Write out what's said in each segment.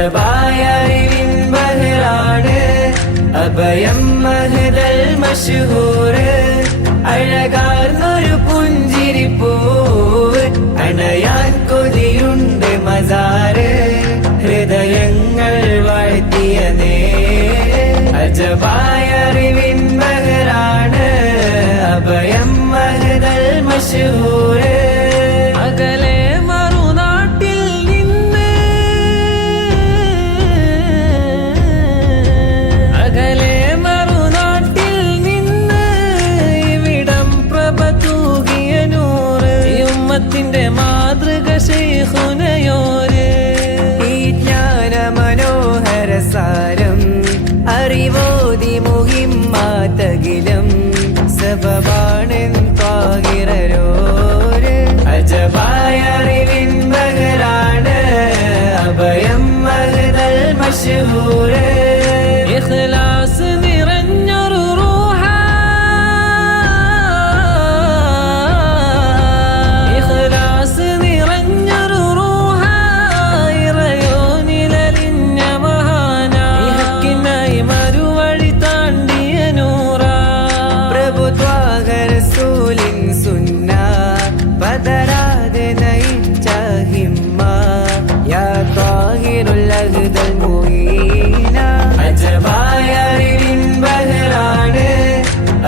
അജബായ അറിവിൻ ബഹറാണ് അഭയം മഹദൽ മശ്ഹൂറ് അഴകാർന്നൊരു പുഞ്ചിരിപ്പൂവ് അണയാൻ കൊതിയുണ്ട് മസാറ് ഹൃദയങ്ങൾ വാഴ്ത്തിയ നേര് അജബായ അറിവിൻ ബഹറാണ് അഭയം മഹദൽ മശ്ഹൂറ് അകലെ മറുനാട്ടിൽ നിന്ന് അകലെ മറുനാട്ടിൽ നിന്ന് ഇവിടം പ്രഭ തൂകിയ നൂറ് ഉമ്മത്തിന്റെ മാതൃക ശൈഖുനയോര് ഈ ജ്ഞാന മനോഹര സാരം അറിവോതി മുഹിമ്മാതകിലം സബബാണെൻ ത്വാഹിറരോര് അജബായ അറിവിൻ ബഹറാണ് അഭയം മഹദൽ മശ്ഹൂറ് ഇഖ്ലാസ് നിറഞ്ഞൊരു റൂഹ ഇഖ്ലാസ് നിറഞ്ഞൊരു റൂഹ ഇറയോനിലലിഞ്ഞ മഹാന ഹക്കിനായി മറുവഴി താണ്ടിയ നൂറ പ്രഭു ത്വാഹ റസൂലിൻ സുന്ന പതരാതെ നയിച്ച ഹിമ്മ യാ ത്വാഹിറുൽ അഹ്ദൽ മുഈന അജബായ അറിവിൻ ബഹറാണ്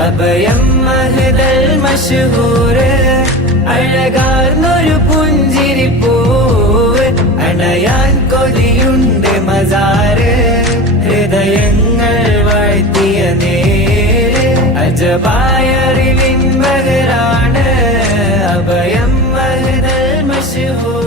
അഭയം മഹദൽ മശ്ഹൂറ് അഴകാർന്നൊരു പുഞ്ചിരിപ്പൂവ് അണയാൻ കൊതിയുണ്ട് മസാറ് ഹൃദയങ്ങൾ വാഴ്ത്തിയ നേര് അജബായ അറിവിൻ ബഹറാണ് അഭയം മഹദൽ മശ്ഹൂറ്